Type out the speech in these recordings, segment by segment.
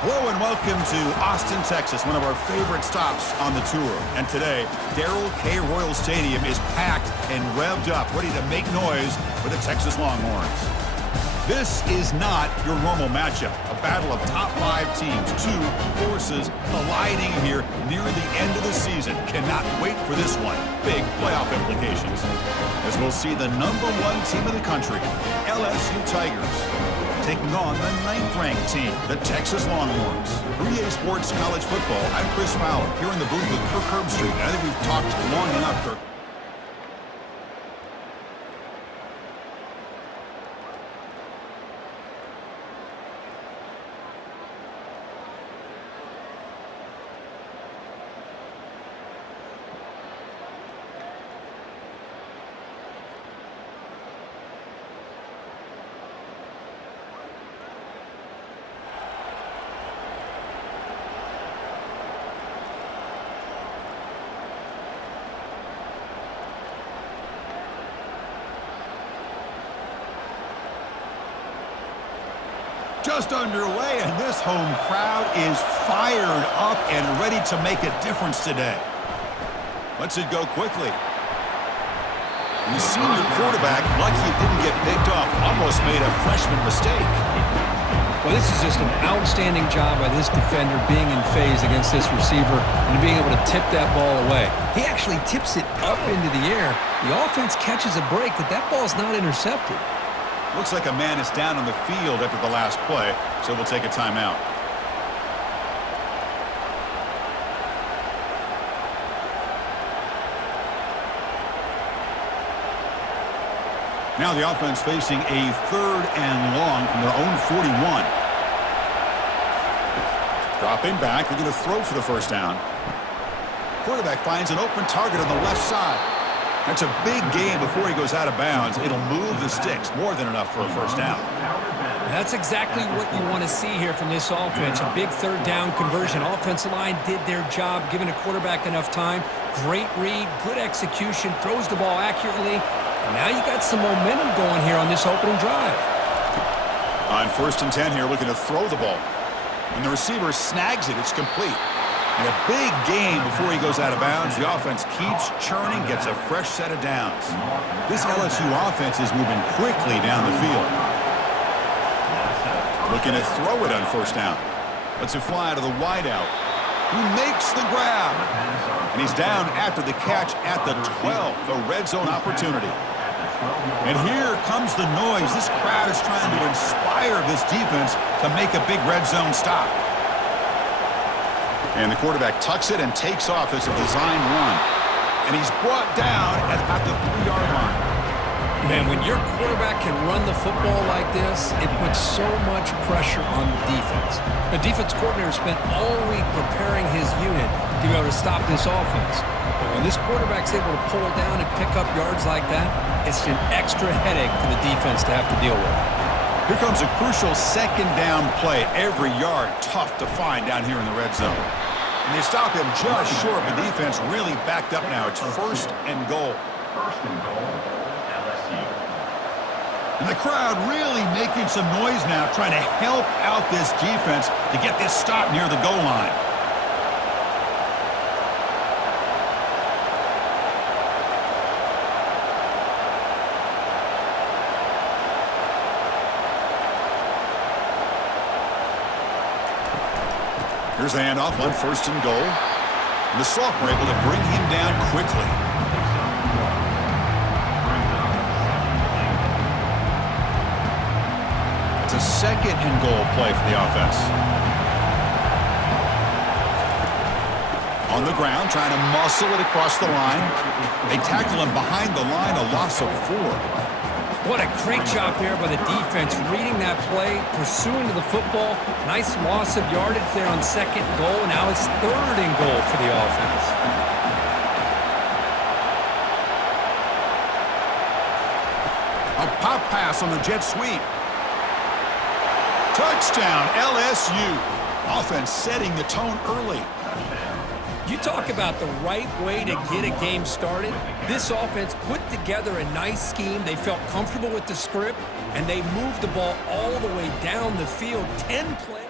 Hello and welcome to Austin, Texas, one of our favorite stops on the tour. And today, Darrell K. Royal Stadium is packed and revved up, ready to make noise for the Texas Longhorns. This is not your normal matchup, a battle of top 5 teams, 2 forces colliding here near the end of the season. Cannot wait for this one. Big playoff implications. As we'll see the #1 team in the country, LSU Tigers, taking on the 9th-ranked team, the Texas Longhorns. 3A Sports College Football, I'm Chris Fowler, here in the booth with Kirk Herbstreit. I think we've talked long enough, Kirk. Just underway, and this home crowd is fired up and ready to make a difference today. Lets it go quickly. And the senior quarterback, lucky it didn't get picked off, almost made a freshman mistake. Well, this is just an outstanding job by this defender being in phase against this receiver and being able to tip that ball away. He actually tips it up into the air. The offense catches a break, but that ball's not intercepted. Looks like a man is down on the field after the last play, so we'll take a timeout. Now the offense facing a 3rd and long from their own 41. Dropping back, they're going to throw for the first down. Quarterback finds an open target on the left side. That's a big gain before he goes out of bounds. It'll move the sticks, more than enough for a first down. That's exactly what you want to see here from this offense. A big 3rd down conversion. Offensive line did their job, giving a quarterback enough time. Great read, good execution, throws the ball accurately. And now you got some momentum going here on this opening drive. On 1st and 10 here, looking to throw the ball. When the receiver snags it, it's complete. And a big gain before he goes out of bounds. The offense keeps churning, gets a fresh set of downs. This LSU offense is moving quickly down the field. Looking to throw it on 1st down. Lets it fly to the wideout. He makes the grab. And he's down after the catch at the 12, the red zone opportunity. And here comes the noise. This crowd is trying to inspire this defense to make a big red zone stop. And the quarterback tucks it and takes off as a design run. And he's brought down at about the 3-yard line. Man, when your quarterback can run the football like this, it puts so much pressure on the defense. The defense coordinator spent all week preparing his unit to be able to stop this offense. But when this quarterback's able to pull it down and pick up yards like that, it's an extra headache for the defense to have to deal with. Here comes a crucial 2nd down play. Every yard tough to find down here in the red zone. And they stop him just short. The defense really backed up now. It's 1st and goal. 1st and goal, LSU. And the crowd really making some noise now, trying to help out this defense to get this stop near the goal line. Here's the handoff on 1st and goal. And the sophomore able to bring him down quickly. It's a 2nd and goal play for the offense. On the ground, trying to muscle it across the line. They tackle him behind the line, a loss of 4. What a great job there by the defense, reading that play, pursuing to the football. Nice loss of yardage there on 2nd goal. Now it's 3rd and goal for the offense. A pop pass on the jet sweep. Touchdown, LSU. Offense setting the tone early. You talk about the right way to get a game started. This offense put together a nice scheme. They felt comfortable with the script, and they moved the ball all the way down the field. 10 plays.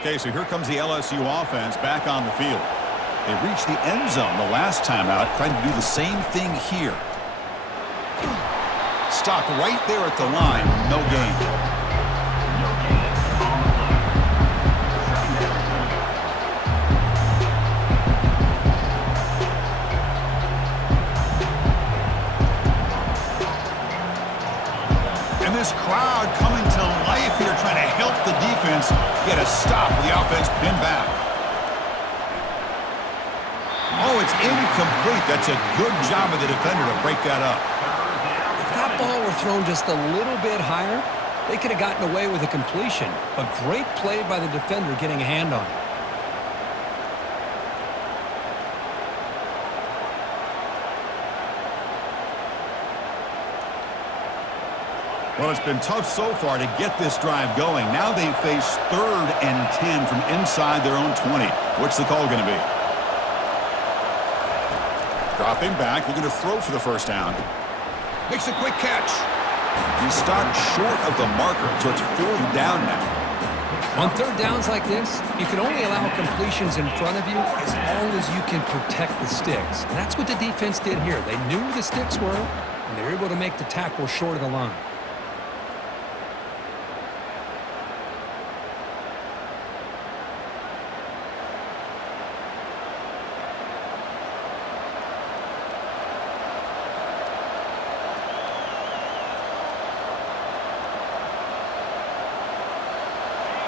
Okay, so here comes the LSU offense back on the field. They reached the end zone the last time out, trying to do the same thing here. Stopped right there at the line, no gain. This crowd coming to life here, trying to help the defense get a stop with the offense pinned back. Oh, it's incomplete. That's a good job of the defender to break that up. If that ball were thrown just a little bit higher, they could have gotten away with a completion. A great play by the defender getting a hand on it. Well, it's been tough so far to get this drive going. Now they face 3rd and 10 from inside their own 20. What's the call going to be? Dropping back, looking to throw for the first down. Makes a quick catch. He stopped short of the marker, so it's 4th down now. On 3rd downs like this, you can only allow completions in front of you as long as you can protect the sticks. And that's what the defense did here. They knew the sticks were, and they were able to make the tackle short of the line.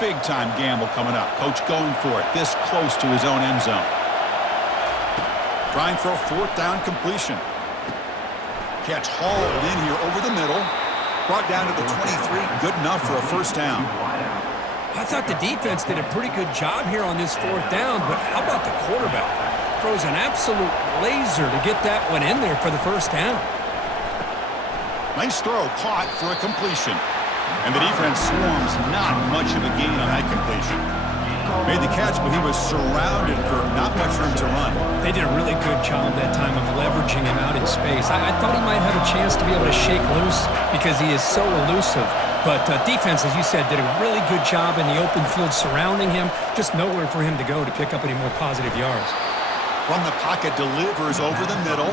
Big-time gamble coming up. Coach going for it, this close to his own end zone. Trying for a 4th down completion. Catch hauled in here over the middle. Brought down to the 23. Good enough for a first down. I thought the defense did a pretty good job here on this 4th down, but how about the quarterback? Throws an absolute laser to get that one in there for the first down. Nice throw, caught for a completion. And the defense swarms, not much of a gain on that completion. Made the catch, but he was surrounded for not much room to run. They did a really good job that time of leveraging him out in space. I thought he might have a chance to be able to shake loose because he is so elusive. But defense, as you said, did a really good job in the open field surrounding him. Just nowhere for him to go to pick up any more positive yards. From the pocket, delivers over the middle.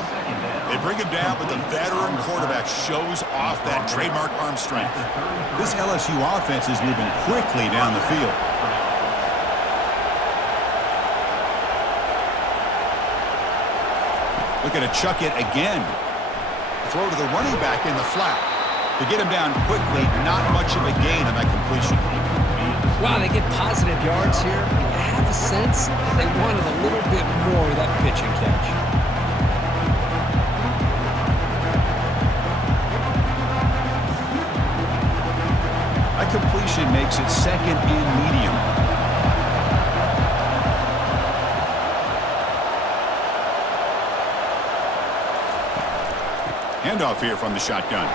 They bring him down, but the veteran quarterback shows off that trademark arm strength. This LSU offense is moving quickly down the field. Looking to chuck it again. Throw to the running back in the flat. To get him down quickly, not much of a gain on that completion. Wow, they get positive yards here. I have a sense that they wanted a little bit more of that pitch and catch. That completion makes it 2nd and medium. Handoff here from the shotgun.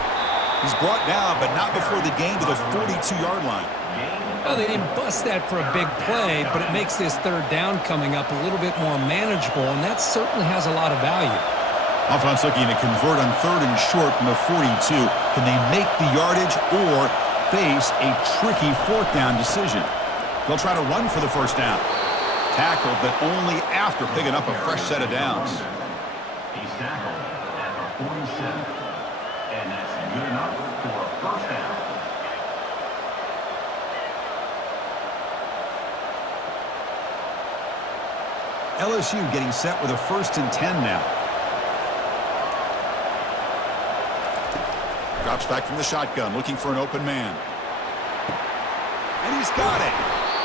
He's brought down, but not before the gain to the 42-yard line. Well, they didn't bust that for a big play, but it makes this 3rd down coming up a little bit more manageable, and that certainly has a lot of value. Offense looking to convert on 3rd and short from the 42. Can they make the yardage or face a tricky 4th down decision? They'll try to run for the first down. Tackled, but only after picking up a fresh set of downs. He's tackled at the 47. And that's good enough for a first down. LSU getting set with a 1st and 10 now. Drops back from the shotgun, looking for an open man. And he's got it.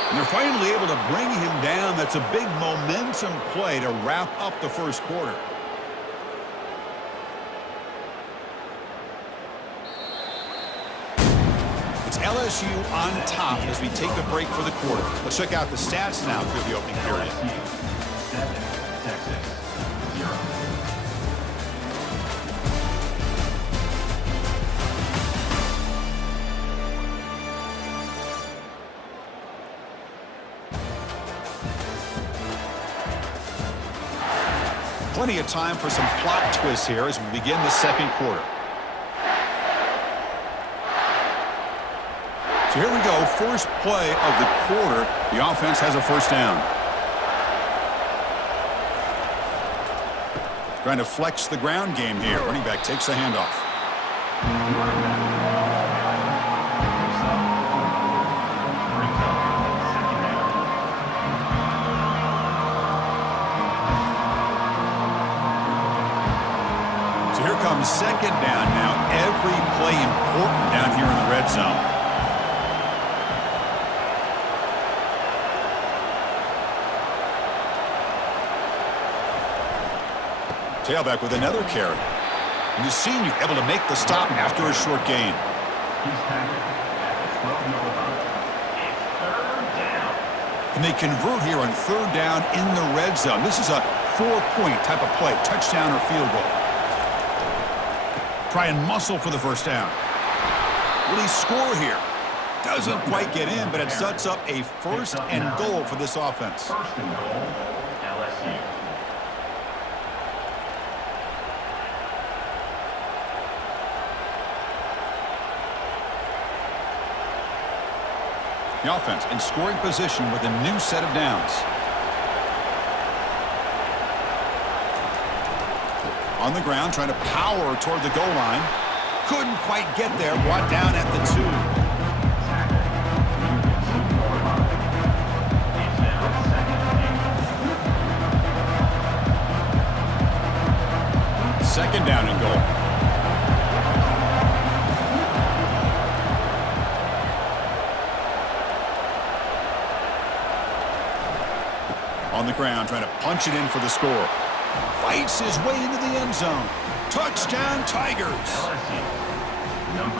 And they're finally able to bring him down. That's a big momentum play to wrap up the first quarter. It's LSU on top as we take a break for the quarter. Let's check out the stats now through the opening period. 7, Texas 0. Plenty of time for some plot twists here as we begin the second quarter. So here we go, first play of the quarter. The offense has a first down. Trying to flex the ground game here. Running back takes the handoff. So here comes second down now. Every play important down here in the red zone. Tailback with another carry. And the senior able to make the stop after a short gain. He's tackled at the 12-yard line. It's third down. And they convert here on third down in the red zone. This is a 4-point type of play, touchdown or field goal. Try and muscle for the first down. Will he score here? Doesn't quite get in, but it sets up a first and goal for this offense. First and goal, LSU. The offense in scoring position with a new set of downs. On the ground, trying to power toward the goal line. Couldn't quite get there, brought down at the 2. Second down and goal. On the ground, trying to punch it in for the score. Fights his way into the end zone. Touchdown, Tigers.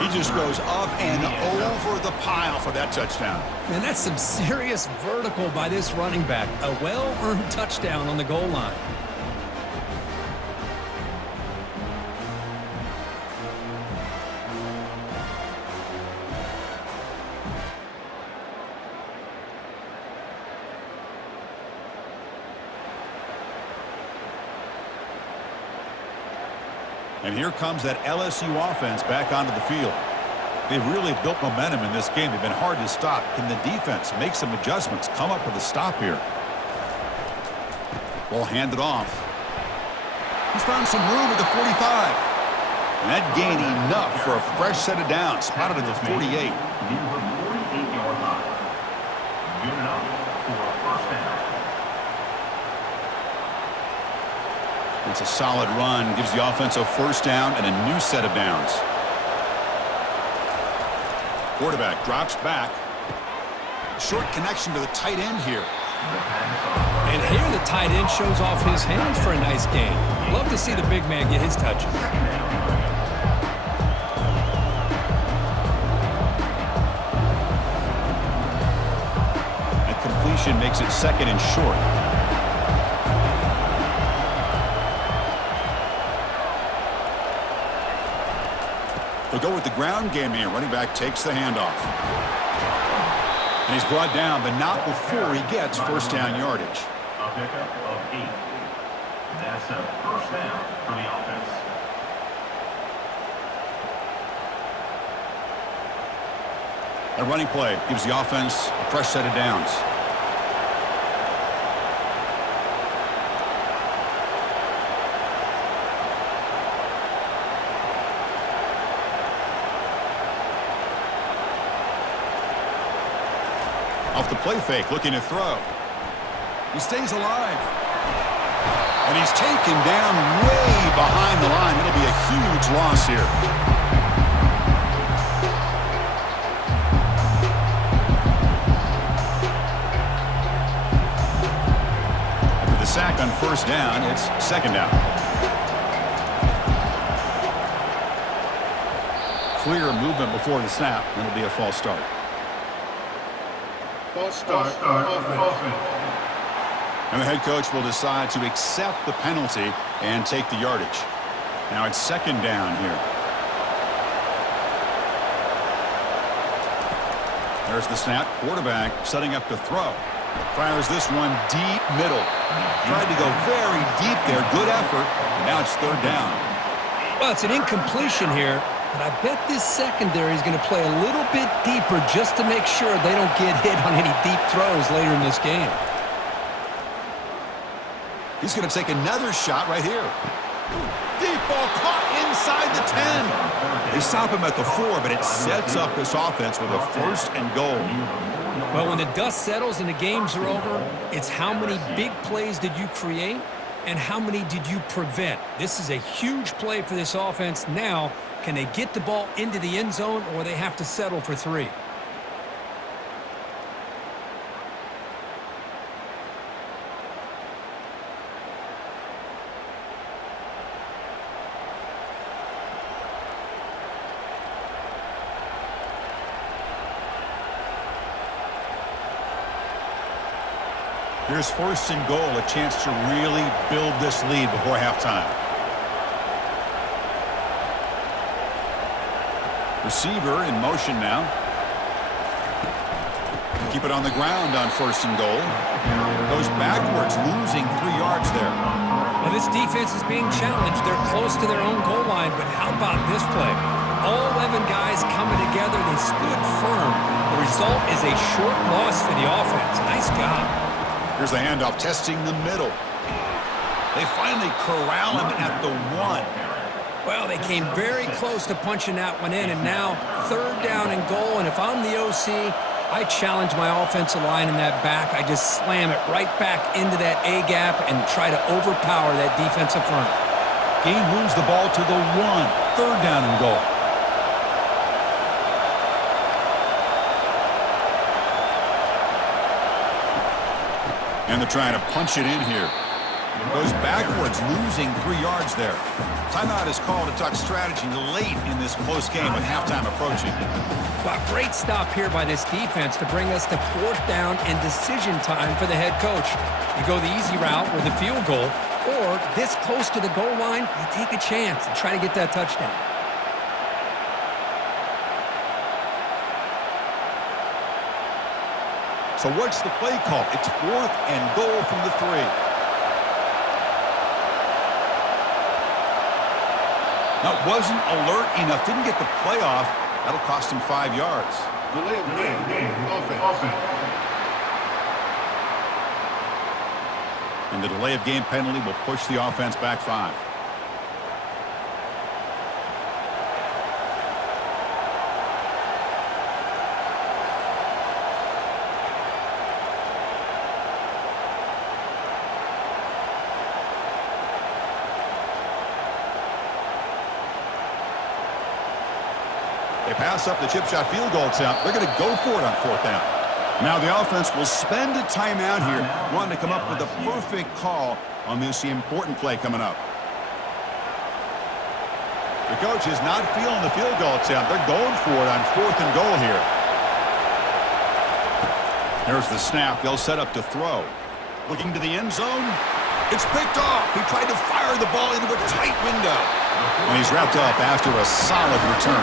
He just goes up and over the pile for that touchdown. And that's some serious vertical by this running back. A well-earned touchdown on the goal line. And here comes that LSU offense back onto the field. They've really built momentum in this game. They've been hard to stop. Can the defense make some adjustments, come up with a stop here? Ball handed off. He's found some room at the 45. And that gained enough for a fresh set of downs. Spotted at the 48. Near the 48-yard line. Good enough for a first down. It's a solid run. Gives the offense a first down and a new set of downs. Quarterback drops back. Short connection to the tight end here. And here the tight end shows off his hands for a nice gain. Love to see the big man get his touches. That completion makes it second and short. They'll go with the ground game here. Running back takes the handoff. And he's brought down, but not before he gets first down yardage. A pickup of 8. That's a first down for the offense. A running play gives the offense a fresh set of downs. Off the play fake, looking to throw. He stays alive. And he's taken down way behind the line. It'll be a huge loss here. After the sack on first down, it's second down. Clear movement before the snap, and it'll be a false start. False start. And the head coach will decide to accept the penalty and take the yardage. Now it's second down here. There's the snap. Quarterback setting up to throw. Fires this one deep middle. Tried to go very deep there. Good effort. Now it's third down. Well, it's an incompletion here. but I bet this secondary is going to play a little bit deeper just to make sure they don't get hit on any deep throws later in this game. He's going to take another shot right here. Deep ball caught inside the 10. They stop him at the 4, but it sets up this offense with a 1st and goal. Well, when the dust settles and the games are over, it's how many big plays did you create and how many did you prevent. This is a huge play for this offense. Now, can they get the ball into the end zone, or they have to settle for 3? Here's 1st and goal, a chance to really build this lead before halftime. Receiver in motion now. Keep it on the ground on 1st and goal. Goes backwards, losing 3 yards there. Well, this defense is being challenged. They're close to their own goal line, but how about this play? All 11 guys coming together. They stood firm. The result is a short loss for the offense. Nice job. Here's the handoff, testing the middle. They finally corral him at the 1. Well, they came very close to punching that one in, and now 3rd down and goal. And if I'm the OC, I challenge my offensive line in that back. I just slam it right back into that A-gap and try to overpower that defensive front. Game moves the ball to the 1. 3rd down and goal. And they're trying to punch it in here. Goes backwards, losing 3 yards there. Timeout is called to talk strategy late in this close game with halftime approaching. Well, great stop here by this defense to bring us to 4th down and decision time for the head coach. You go the easy route with a field goal, or this close to the goal line, you take a chance and try to get that touchdown. So what's the play call? It's 4th and goal from the 3. Now, wasn't alert enough. Didn't get the play off. That'll cost him 5 yards. Delay of game. Offense. And the delay of game penalty will push the offense back 5. They pass up the chip shot field goal attempt. They're going to go for it on 4th down. Now the offense will spend a timeout here, wanting to come up with a perfect call on this important play coming up. The coach is not feeling the field goal attempt. They're going for it on 4th and goal here. There's the snap. They'll set up to throw. Looking to the end zone. It's picked off. He tried to fire the ball into a tight window. And he's wrapped up after a solid return.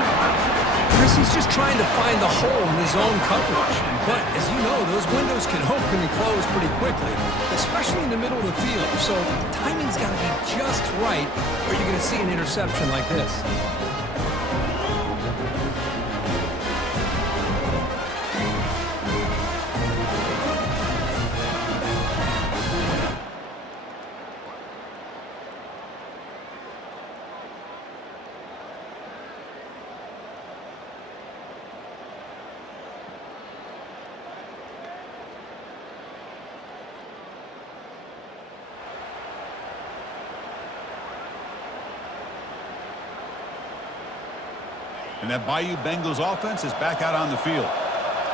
Chris, he's just trying to find the hole in his own coverage. But, as you know, those windows can open and close pretty quickly, especially in the middle of the field. So timing's got to be just right, or you're going to see an interception like this. And that Bayou Bengals offense is back out on the field.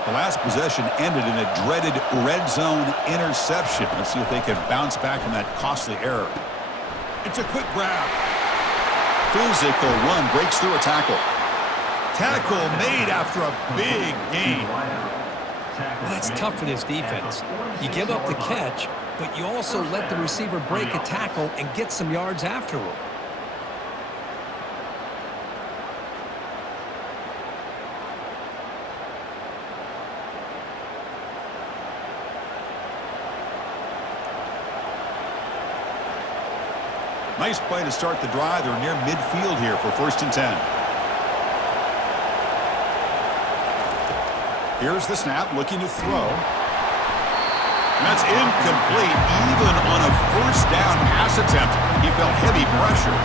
The last possession ended in a dreaded red zone interception. Let's see if they can bounce back from that costly error. It's a quick grab. Physical run breaks through a tackle. Tackle made after a big gain. Well, that's tough for this defense. You give up the catch, but you also let the receiver break a tackle and get some yards afterward. Nice play to start the drive. They're near midfield here for 1st and 10. Here's the snap, looking to throw. And that's incomplete. Even on a first down pass attempt, he felt heavy pressure.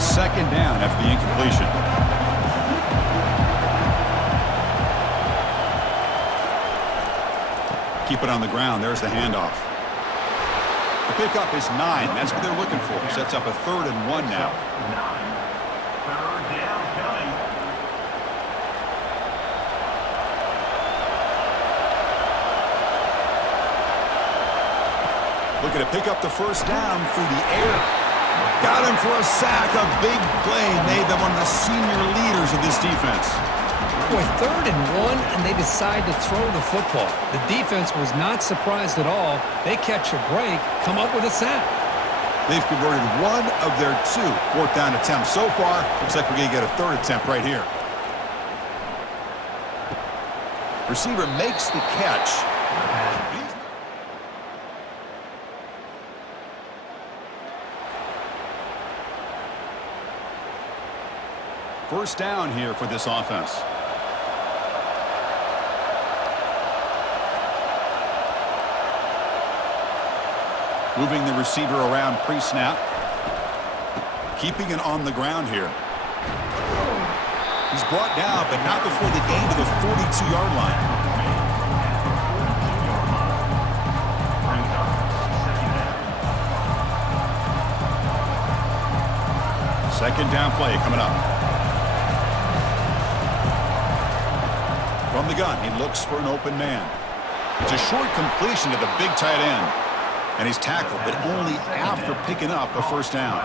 Second down after the incompletion. Keep it on the ground. There's the handoff. The pickup is 9. That's what they're looking for. Sets up a 3rd and 1 now. 3rd down coming. Looking to pick up the first down through the air. Got him for a sack. A big play made them one of the senior leaders of this defense. Boy, 3rd and 1, and they decide to throw the football. The defense was not surprised at all. They catch a break, come up with a sack. They've converted 1 of their 2 4th down attempts so far. Looks like we're going to get a 3rd attempt right here. Receiver makes the catch. First down here for this offense. Moving the receiver around pre-snap. Keeping it on the ground here. He's brought down, but not before the gain to the 42-yard line. Second down play coming up. From the gun, he looks for an open man. It's a short completion to the big tight end. And he's tackled, but only after picking up a first down.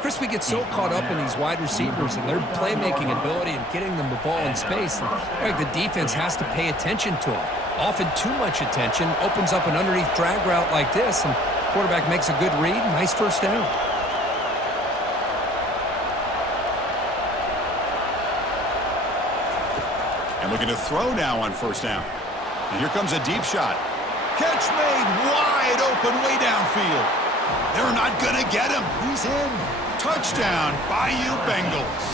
Chris, we get so caught up in these wide receivers and their playmaking ability and getting them the ball in space. And, like, the defense has to pay attention to them. Often too much attention opens up an underneath drag route like this, and quarterback makes a good read. Nice first down. And looking to throw now on first down. And here comes a deep shot. Catch made wide open way downfield. They're not going to get him. He's in. Touchdown, Bayou Bengals.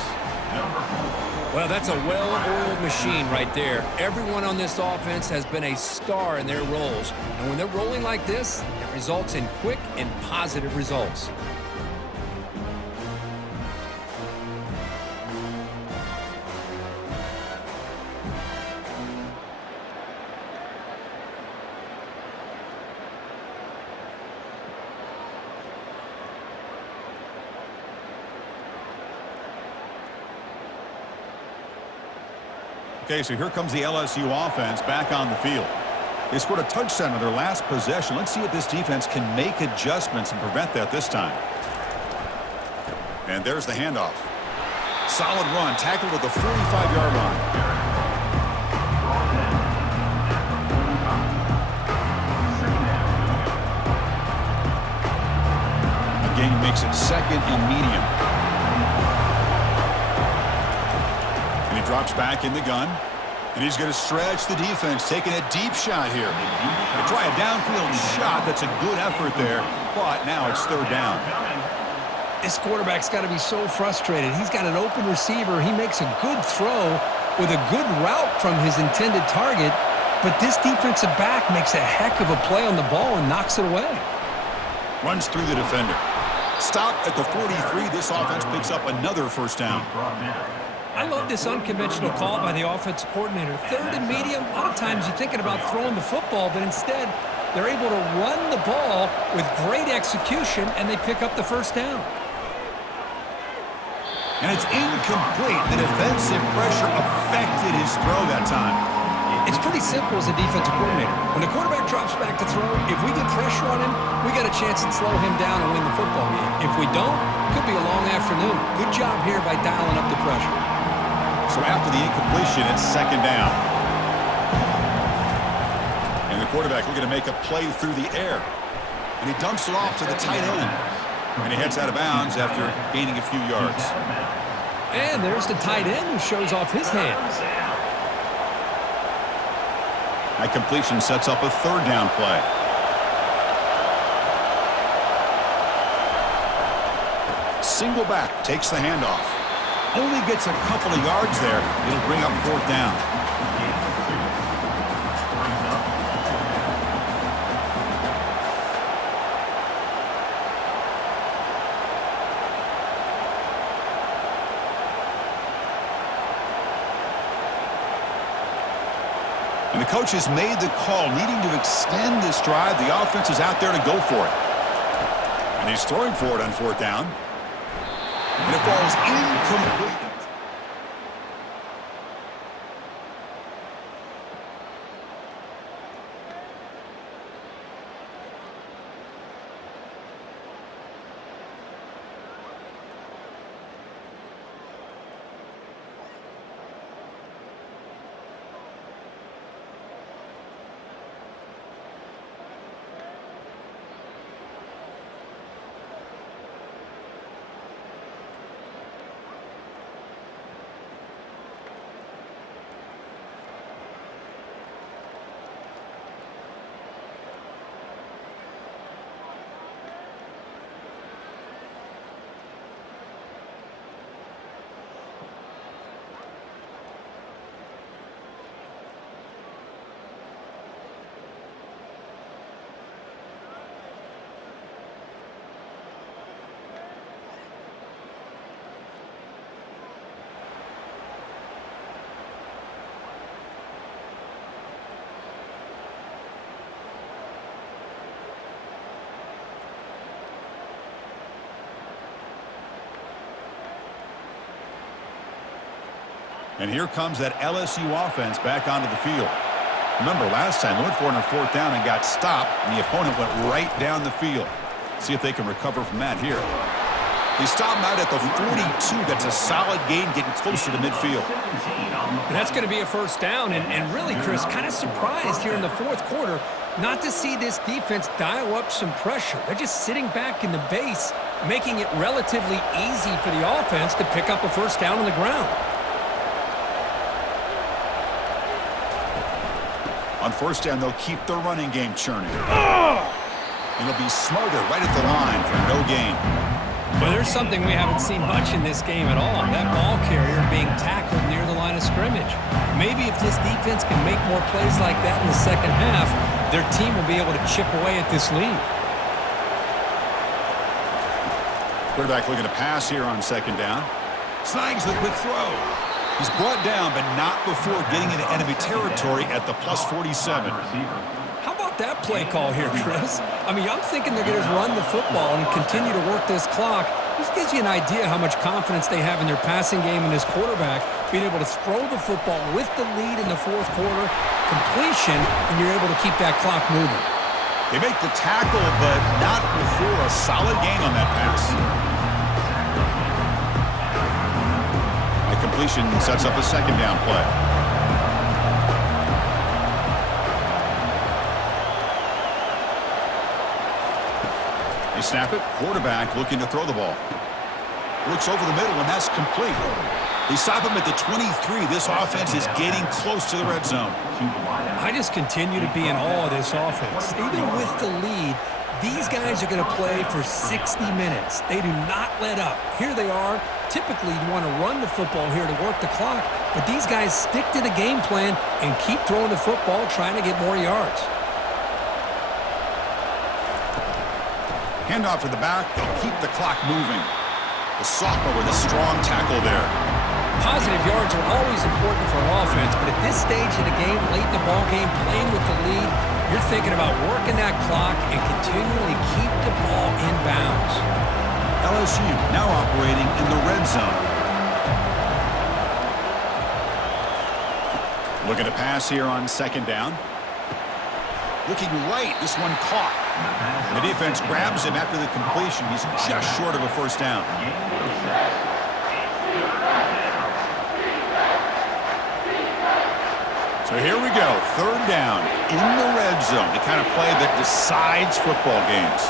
Well, that's a well-oiled machine right there. Everyone on this offense has been a star in their roles. And when they're rolling like this, it results in quick and positive results. Okay, so here comes the LSU offense back on the field. They scored a touchdown on their last possession. Let's see if this defense can make adjustments and prevent that this time. And there's the handoff. Solid run, tackled at the 45-yard line. Again, makes it 2nd and medium. And he drops back in the gun. And he's going to stretch the defense, taking a deep shot here. They try a downfield shot. That's a good effort there, but now it's 3rd down. This quarterback's got to be so frustrated. He's got an open receiver. He makes a good throw with a good route from his intended target, but this defensive back makes a heck of a play on the ball and knocks it away. Runs through the defender. Stop at the 43. This offense picks up another first down. I love this unconventional call by the offensive coordinator. 3rd and medium, a lot of times you're thinking about throwing the football, but instead they're able to run the ball with great execution, and they pick up the first down. And it's incomplete. The defensive pressure affected his throw that time. It's pretty simple as a defensive coordinator. When the quarterback drops back to throw, if we get pressure on him, we got a chance to slow him down and win the football game. If we don't, it could be a long afternoon. Good job here by dialing up the pressure. So after the incompletion, it's 2nd down. And the quarterback looking to make a play through the air. And he dumps it off to the tight end. And he heads out of bounds after gaining a few yards. And there's the tight end who shows off his hands. That completion sets up a 3rd down play. single back, takes the handoff. Only gets a couple of yards there. It'll bring up fourth down. And the coach has made the call, needing to extend this drive. The offense is out there to go for it. And he's throwing for it on fourth down. And it falls incomplete. And here comes that LSU offense back onto the field. Remember, last time they went for it on fourth down and got stopped, and the opponent went right down the field. See if they can recover from that here. They stop him out at the 42. That's a solid gain, getting closer to midfield. And that's going to be a first down. And really, Chris, kind of surprised here in the fourth quarter not to see this defense dial up some pressure. They're just sitting back in the base, making it relatively easy for the offense to pick up a first down on the ground. On first down, they'll keep their running game churning. And it'll be smothered right at the line for no gain. Well, there's something we haven't seen much in this game at all. That ball carrier being tackled near the line of scrimmage. Maybe if this defense can make more plays like that in the second half, their team will be able to chip away at this lead. Quarterback looking to pass here on second down. Snags the quick throw. He's brought down, but not before getting into enemy territory at the plus 47. How about that play call here, Chris? I mean, I'm thinking they're going to run the football and continue to work this clock. This gives you an idea how much confidence they have in their passing game and this quarterback being able to throw the football with the lead in the fourth quarter, completion, and you're able to keep that clock moving. They make the tackle, but not before a solid gain on that pass. Completion sets up a second down play. They snap it. Quarterback looking to throw the ball. Looks over the middle, and that's complete. They stop him at the 23. This offense is getting close to the red zone. I just continue to be in awe of this offense. Even with the lead, these guys are going to play for 60 minutes. They do not let up. Here they are. Typically, you want to run the football here to work the clock, but these guys stick to the game plan and keep throwing the football, trying to get more yards. Handoff to the back. They'll keep the clock moving. The sophomore with a strong tackle there. Positive yards are always important for an offense, but at this stage of the game, late in the ball game, playing with the lead, you're thinking about working that clock and continually keep the ball in bounds. LSU now operating in the red zone. Looking to pass here on second down. Looking right, this one caught. The defense grabs him after the completion. He's just short of a first down. So here we go, third down in the red zone, the kind of play that decides football games.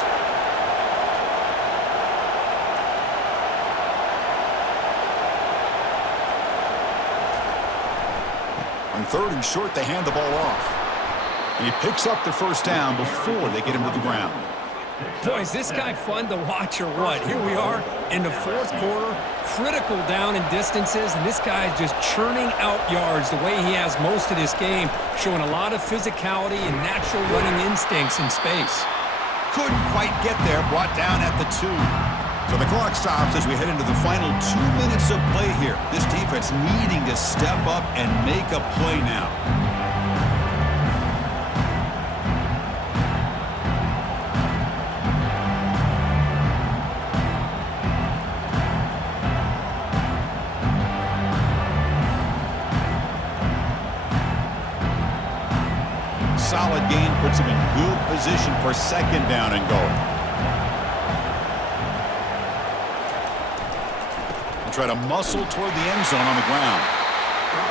On third and short, they hand the ball off. And he picks up the first down before they get him to the ground. Boy, is this guy fun to watch or what? Here we are in the fourth quarter, critical down in distances, and this guy is just churning out yards the way he has most of this game, showing a lot of physicality and natural running instincts in space. Couldn't quite get there, brought down at the 2. So the clock stops as we head into the final 2 minutes of play here. This defense needing to step up and make a play now. Solid gain puts him in good position for second down and goal. And try to muscle toward the end zone on the ground.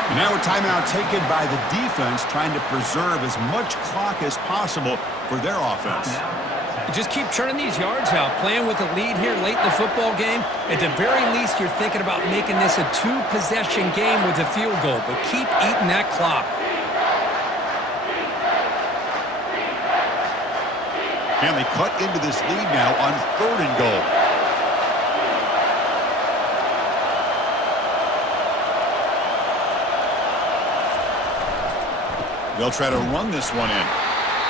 And now a timeout taken by the defense, trying to preserve as much clock as possible for their offense. Just keep churning these yards out, playing with a lead here late in the football game. At the very least, you're thinking about making this a 2-possession game with a field goal, but keep eating that clock. And they cut into this lead now on 3rd and goal. They'll try to run this one in.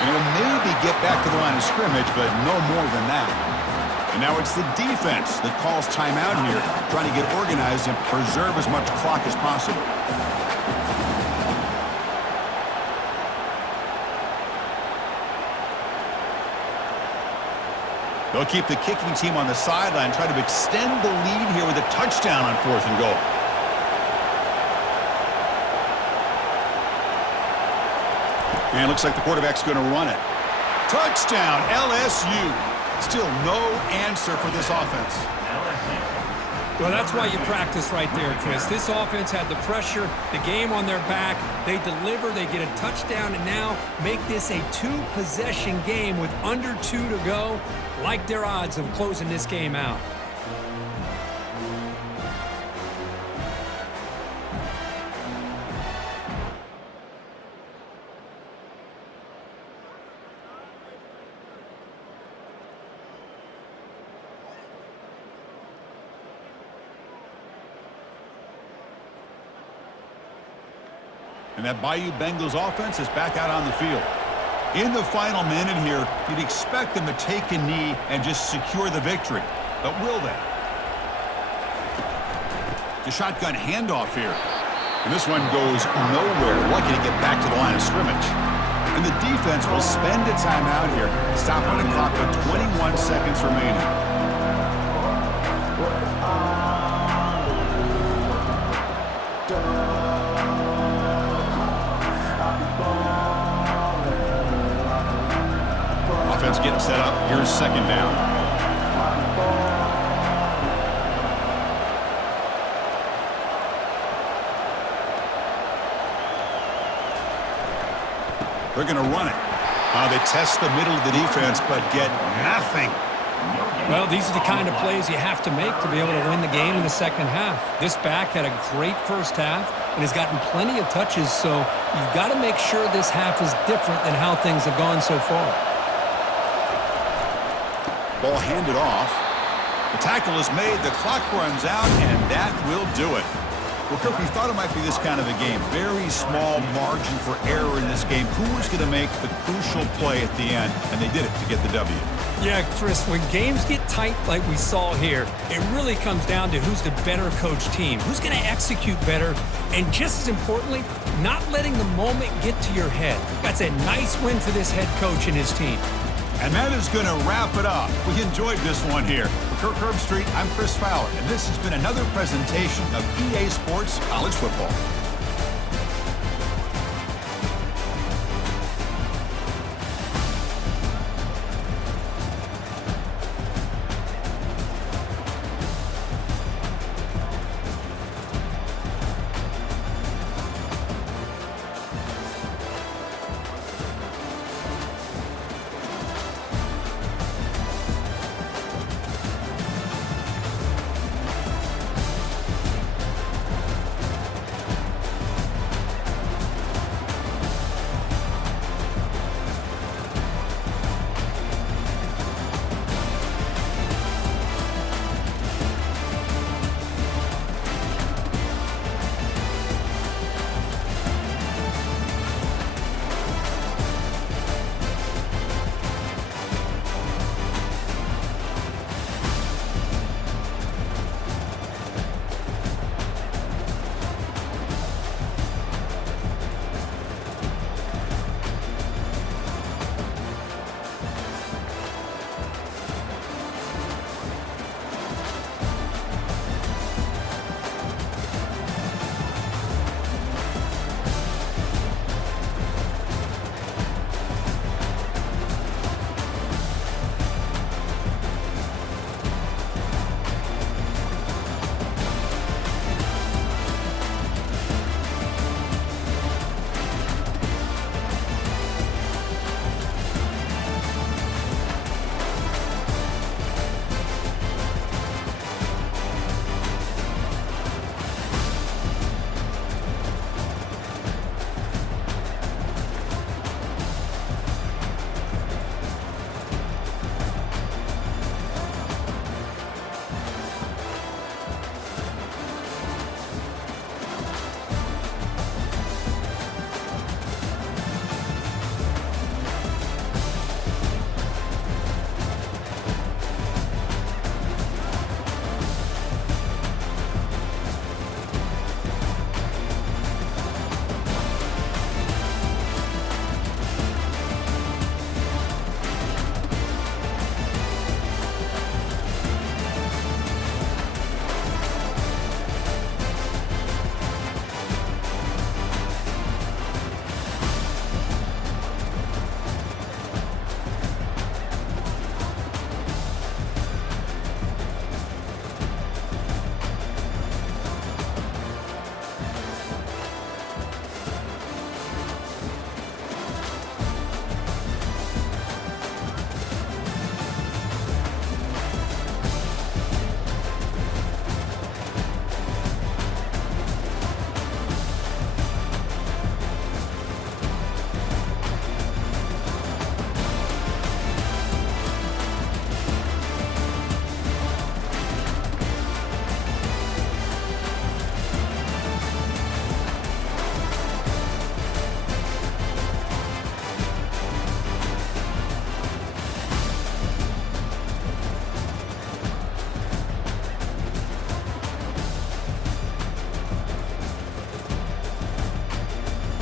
And it'll maybe get back to the line of scrimmage, but no more than that. And now it's the defense that calls timeout here, trying to get organized and preserve as much clock as possible. They'll keep the kicking team on the sideline, try to extend the lead here with a touchdown on 4th and goal. And it looks like the quarterback's going to run it. Touchdown, LSU. Still no answer for this offense. Well, that's why you practice right there, Chris. This offense had the pressure, the game on their back. They deliver, they get a touchdown, and now make this a 2-possession game with under 2 to go. Like their odds of closing this game out. And that Bayou Bengals offense is back out on the field. In the final minute here, you'd expect them to take a knee and just secure the victory. But will they? The shotgun handoff here. And this one goes nowhere. Lucky to get back to the line of scrimmage. And the defense will spend a timeout here, stopping the clock with 21 seconds remaining. Offense getting set up. Here's second down. They're going to run it. They test the middle of the defense, but get nothing. Well, these are the kind of plays you have to make to be able to win the game in the second half. This back had a great first half and has gotten plenty of touches, so you've got to make sure this half is different than how things have gone so far. Ball handed off. The tackle is made. The clock runs out, and that will do it. Well, Kirk, we thought it might be this kind of a game. Very small margin for error in this game. Who was going to make the crucial play at the end? And they did it to get the W. Yeah, Chris, when games get tight like we saw here, it really comes down to who's the better coach team, who's going to execute better, and just as importantly, not letting the moment get to your head. That's a nice win for this head coach and his team. And that is going to wrap it up. We enjoyed this one here. For Kirk Herbstreit, I'm Chris Fowler, and this has been another presentation of EA Sports College Football.